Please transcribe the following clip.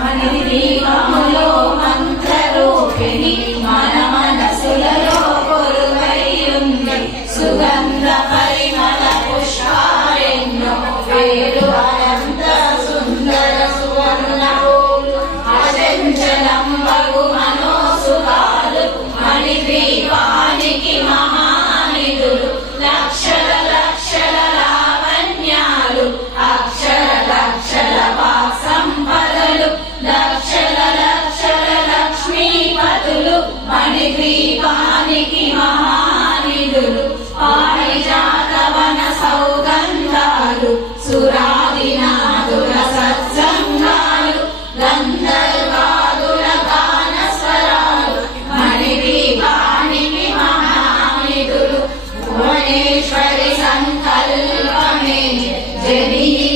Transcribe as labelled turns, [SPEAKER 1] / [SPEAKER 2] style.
[SPEAKER 1] మనది దీపములో మన మనసులలో కొలువైయుంది సుగంధ పరిమళ పుష్పాలెన్నో వేరు जनी